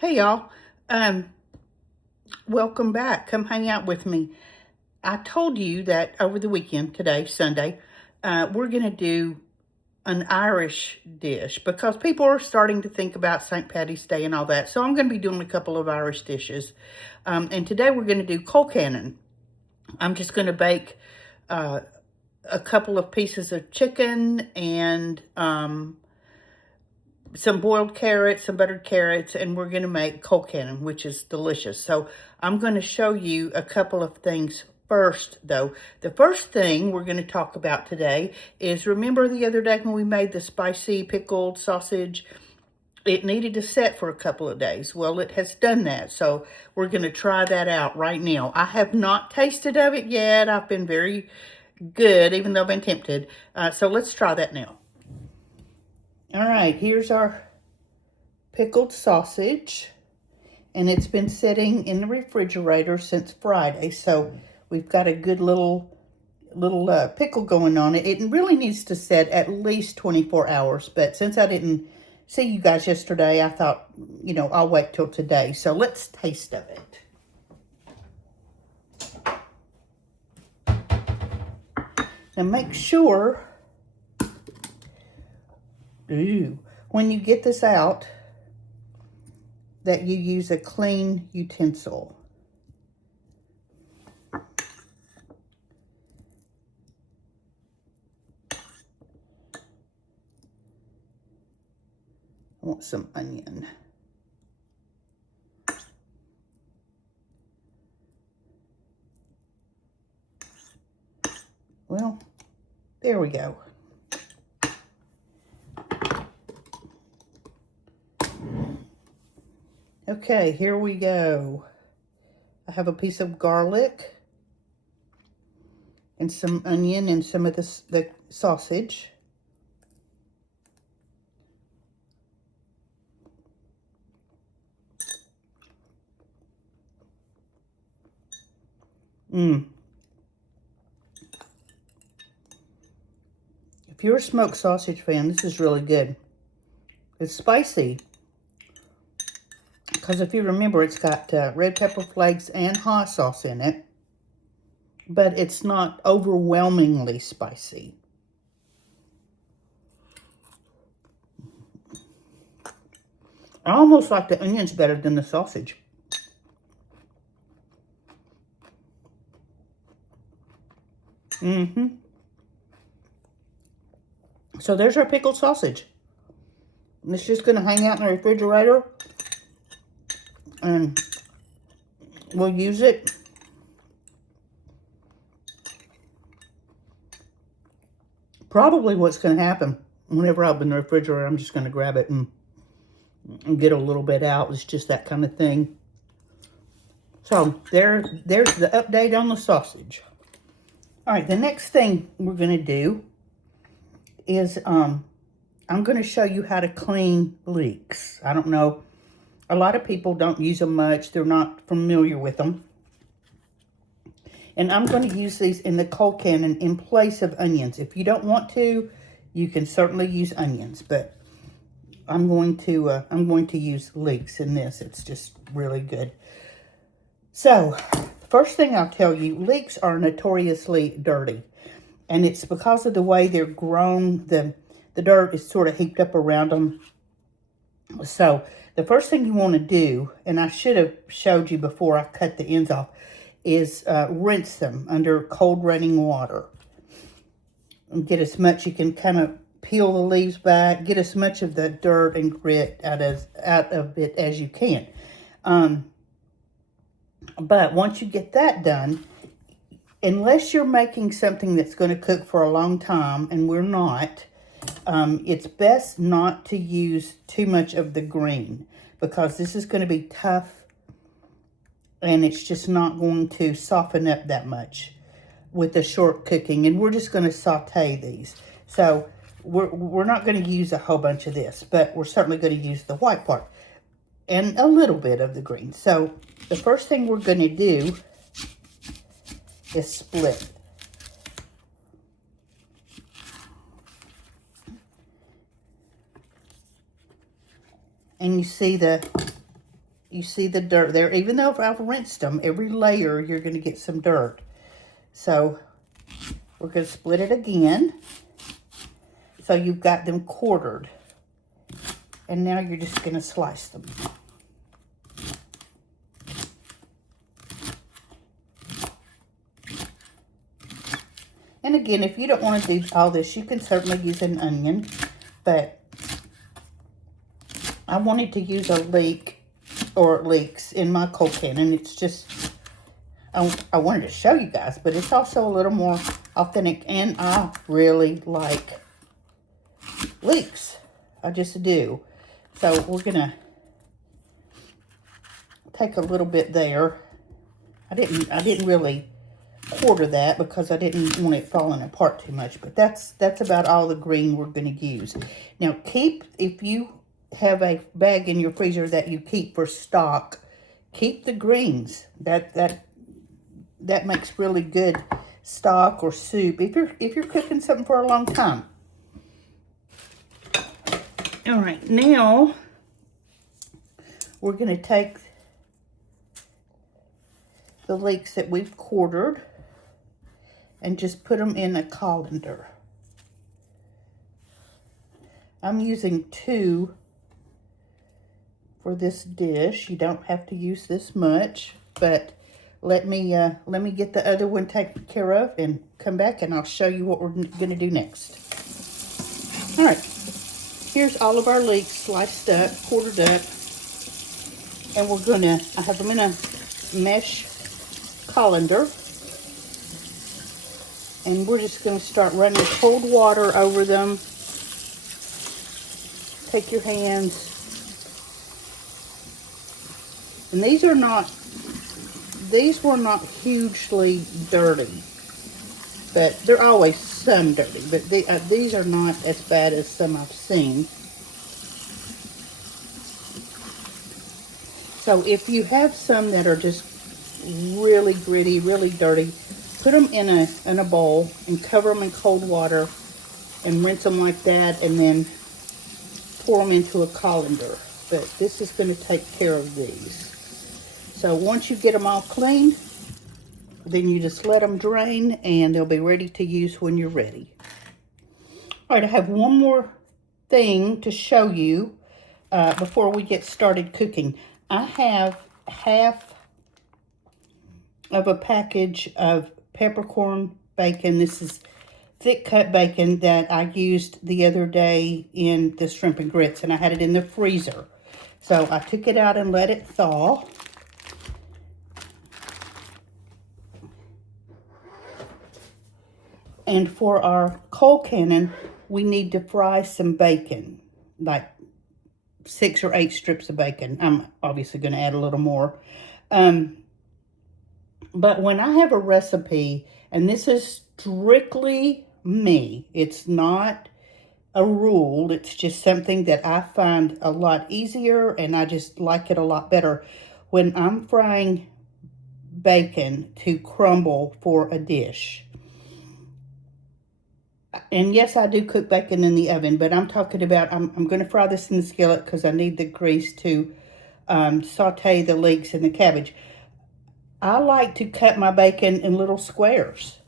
Hey y'all, um, welcome back. Come hang out with me. I told you that over the weekend, today, Sunday, we're going to do an Irish dish because people are starting to think about St. Patty's Day and all that. So I'm going to be doing a couple of Irish dishes. And today we're going to do Colcannon. I'm just going to bake a couple of pieces of chicken and some boiled carrots, some buttered carrots, and we're going to make colcannon, which is delicious. So I'm going to show you a couple of things first, though. The first thing we're going to talk about today is, remember the other day when we made the spicy pickled sausage? It needed to set for a couple of days. Well, it has done that, so we're going to try that out right now. I have not tasted of it yet. I've been very good, even though I've been tempted. So let's try that now. All right, here's our pickled sausage, and it's been sitting in the refrigerator since Friday, so we've got a good little pickle going on it. It really needs to set at least 24 hours, but since I didn't see you guys yesterday, I thought, I'll wait till today. So let's taste of it. Now make sure, when you get this out, that you use a clean utensil. I want some onion. Well, there we go. Okay, here we go. I have a piece of garlic and some onion and some of the sausage. If you're a smoked sausage fan, this is really good. It's spicy, because if you remember, it's got red pepper flakes and hot sauce in it, but it's not overwhelmingly spicy. I almost like the onions better than the sausage. So there's our pickled sausage. And it's just going to hang out in the refrigerator, and we'll use it probably what's going to happen whenever I open the refrigerator, I'm just going to grab it and get a little bit out. It's just that kind of thing. So there's the update on the sausage. All right, the next thing we're going to do is I'm going to show you how to clean leeks. I don't know, a lot of people don't use them much. They're not familiar with them. And I'm going to use these in the Colcannon in place of onions. If you don't want to, you can certainly use onions, but I'm going to use leeks in this. It's just really good. So, first thing I'll tell you, leeks are notoriously dirty, and it's because of the way they're grown. The dirt is sort of heaped up around them. So, the first thing you want to do, and I should have showed you before I cut the ends off, is rinse them under cold running water. And get as much, you can kind of peel the leaves back, get as much of the dirt and grit out of it as you can. But once you get that done, unless you're making something that's going to cook for a long time, and we're not, it's best not to use too much of the green, because this is going to be tough and it's just not going to soften up that much with the short cooking. And we're just going to saute these. So we're not going to use a whole bunch of this, but we're certainly going to use the white part and a little bit of the green. So the first thing we're going to do is split. And you see the you see the dirt there. Even though if I've rinsed them, every layer you're going to get some dirt. So we're going to split it again. So you've got them quartered. And now you're just going to slice them. And again, if you don't want to do all this, you can certainly use an onion. But I wanted to use a leek or leeks in my Colcannon. It's just, I wanted to show you guys, but it's also a little more authentic. And I really like leeks. I just do. So we're going to take a little bit there. I didn't really quarter that because I didn't want it falling apart too much, but that's about all the green we're going to use. Now if you have a bag in your freezer that you keep for stock, keep the greens. That makes really good stock or soup if you're cooking something for a long time. All right, now we're going to take the leeks that we've quartered and just put them in a colander. I'm using 2 for this dish. You don't have to use this much, but let me get the other one taken care of and come back and I'll show you what we're going to do next. All right, here's all of our leeks sliced up, quartered up, and I have them in a mesh colander. And we're just going to start running cold water over them. Take your hands. And these were not hugely dirty. But they're always some dirty. But these are not as bad as some I've seen. So if you have some that are just really gritty, really dirty, put them in a bowl and cover them in cold water and rinse them like that, and then pour them into a colander. But this is going to take care of these. So once you get them all clean, then you just let them drain and they'll be ready to use when you're ready. All right, I have one more thing to show you before we get started cooking. I have half of a package of peppercorn bacon. This is thick cut bacon that I used the other day in the shrimp and grits, and I had it in the freezer. So I took it out and let it thaw. And for our Colcannon, we need to fry some bacon, like 6 or 8 strips of bacon. I'm obviously going to add a little more. But when I have a recipe, and this is strictly me, it's not a rule, it's just something that I find a lot easier and I just like it a lot better. When I'm frying bacon to crumble for a dish, and yes, I do cook bacon in the oven, but I'm talking about, I'm going to fry this in the skillet because I need the grease to saute the leeks and the cabbage. I like to cut my bacon in little squares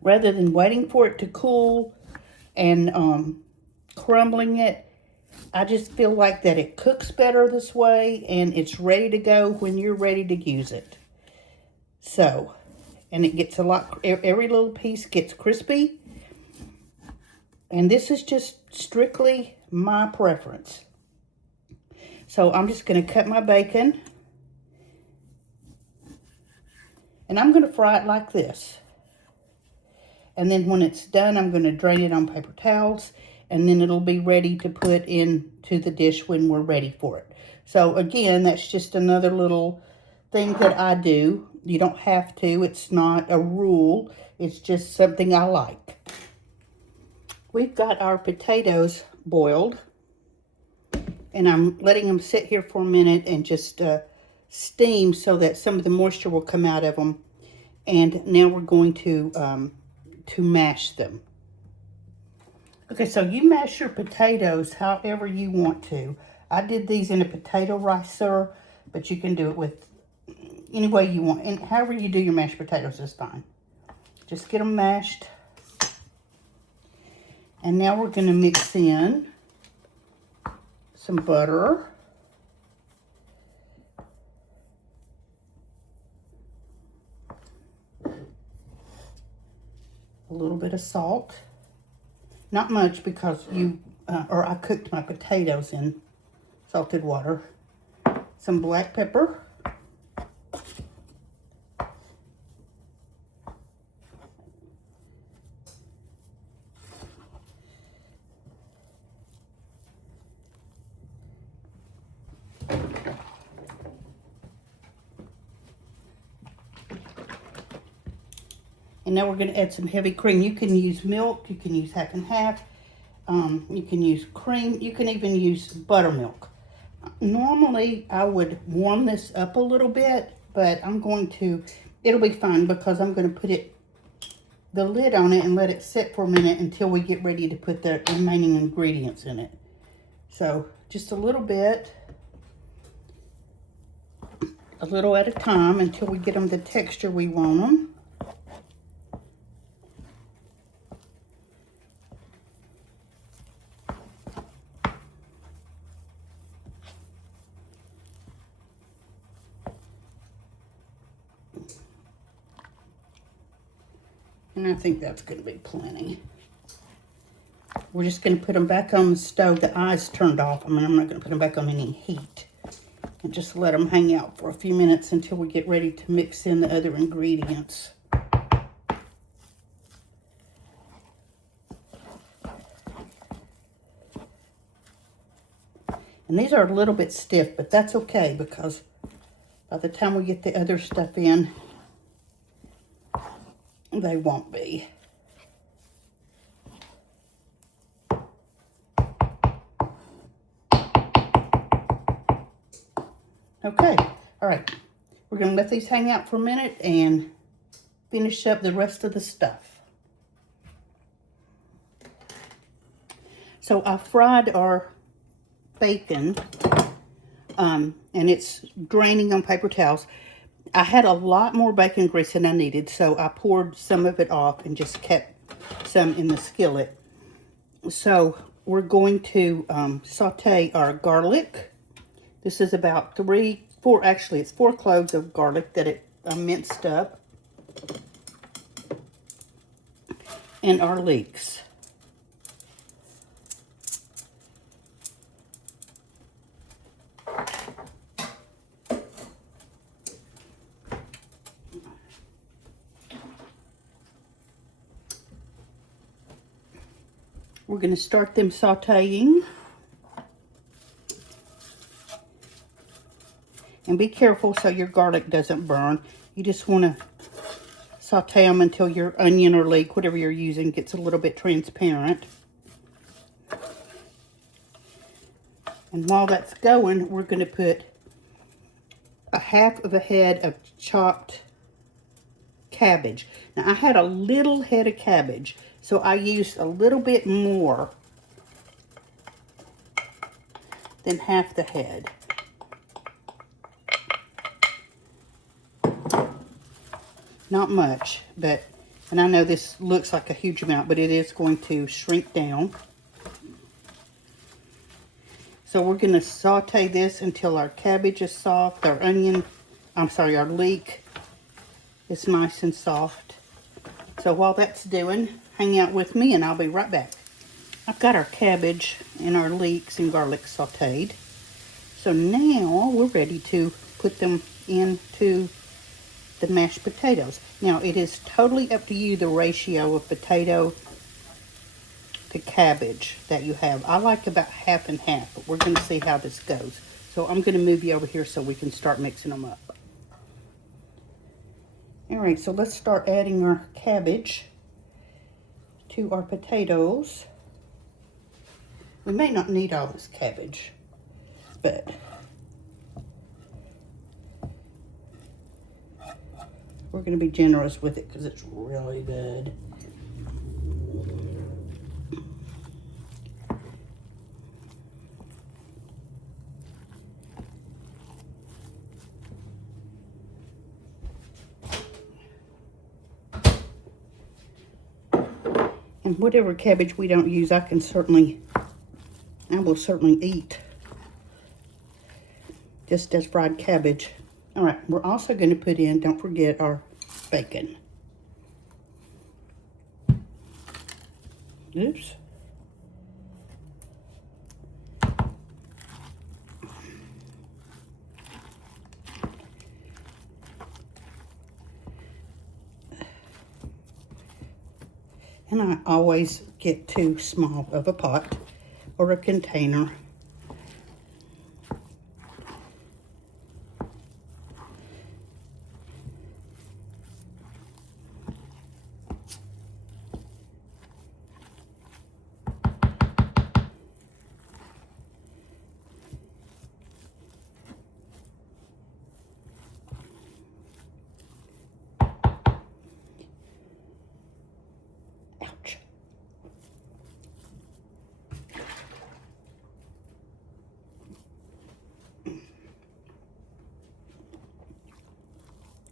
rather than waiting for it to cool and crumbling it. I just feel like that it cooks better this way and it's ready to go when you're ready to use it. So, and it gets every little piece gets crispy. And this is just strictly my preference. So I'm just going to cut my bacon. And I'm going to fry it like this. And then when it's done, I'm going to drain it on paper towels. And then it'll be ready to put into the dish when we're ready for it. So again, that's just another little thing that I do. You don't have to. It's not a rule. It's just something I like. We've got our potatoes boiled. And I'm letting them sit here for a minute and just steam so that some of the moisture will come out of them. And now we're going to mash them. Okay, so you mash your potatoes however you want to. I did these in a potato ricer, but you can do it with any way you want. And however you do your mashed potatoes is fine. Just get them mashed. And now we're going to mix in some butter. A little bit of salt. Not much because I cooked my potatoes in salted water. Some black pepper. And now we're going to add some heavy cream. You can use milk, you can use half and half, you can use cream, you can even use buttermilk. Normally, I would warm this up a little bit, but it'll be fine because I'm going to put the lid on it and let it sit for a minute until we get ready to put the remaining ingredients in it. So, just a little bit, a little at a time until we get them the texture we want them. And I think that's going to be plenty. We're just going to put them back on the stove. The eye's turned off. I'm not going to put them back on any heat. And just let them hang out for a few minutes until we get ready to mix in the other ingredients. And these are a little bit stiff, but that's okay because by the time we get the other stuff in, they won't be. Okay, all right. We're going to let these hang out for a minute and finish up the rest of the stuff. So I fried our bacon, and it's draining on paper towels. I had a lot more bacon grease than I needed, so I poured some of it off and just kept some in the skillet. So we're going to saute our garlic. This is about it's 4 cloves of garlic that I minced up. And our leeks. We're going to start them sauteing. And be careful so your garlic doesn't burn. You just want to saute them until your onion or leek, whatever you're using, gets a little bit transparent. And while that's going, we're going to put a half of a head of chopped cabbage. Now, I had a little head of cabbage, so I used a little bit more than half the head. Not much, and I know this looks like a huge amount, but it is going to shrink down. So we're going to saute this until our cabbage is soft, our leek is nice and soft. So while that's doing, hang out with me and I'll be right back. I've got our cabbage and our leeks and garlic sauteed. So now we're ready to put them into the mashed potatoes. Now, it is totally up to you the ratio of potato to cabbage that you have. I like about half and half, but we're going to see how this goes. So I'm going to move you over here so we can start mixing them up. All right, so let's start adding our cabbage to our potatoes. We may not need all this cabbage, but we're going to be generous with it because it's really good. And whatever cabbage we don't use, I will certainly eat just as fried cabbage. All right, we're also going to put in, don't forget, our bacon. Oops. And I always get too small of a pot or a container. Ouch.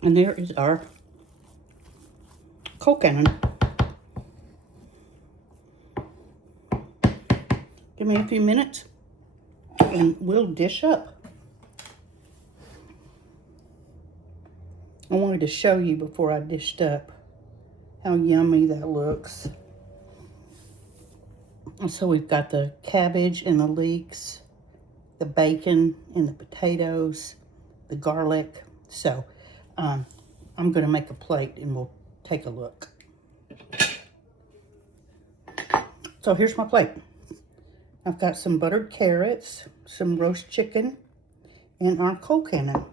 And there is our Colcannon. Give me a few minutes and we'll dish up. I wanted to show you before I dished up how yummy that looks. And so we've got the cabbage and the leeks, the bacon and the potatoes, the garlic. So I'm going to make a plate and we'll take a look. So here's my plate. I've got some buttered carrots, some roast chicken, and our Colcannon.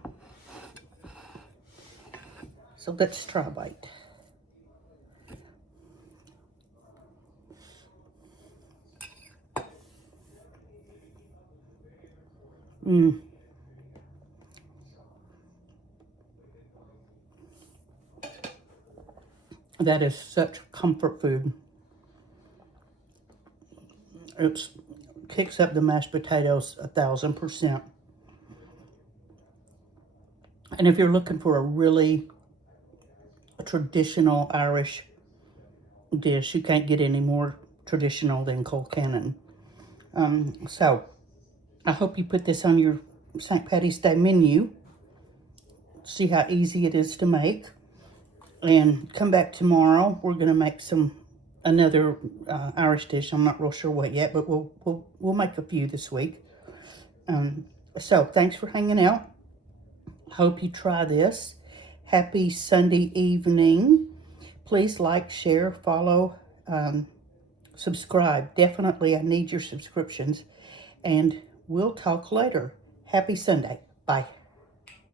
So let's try a bite. That is such comfort food. It kicks up the mashed potatoes 1000%. And if you're looking for a really traditional Irish dish, you can't get any more traditional than Colcannon. So I hope you put this on your St. Patty's Day menu. See how easy it is to make. And come back tomorrow. We're going to make another Irish dish. I'm not real sure what yet, but we'll make a few this week. So thanks for hanging out. Hope you try this. Happy Sunday evening. Please like, share, follow, subscribe. Definitely, I need your subscriptions. And we'll talk later. Happy Sunday. Bye.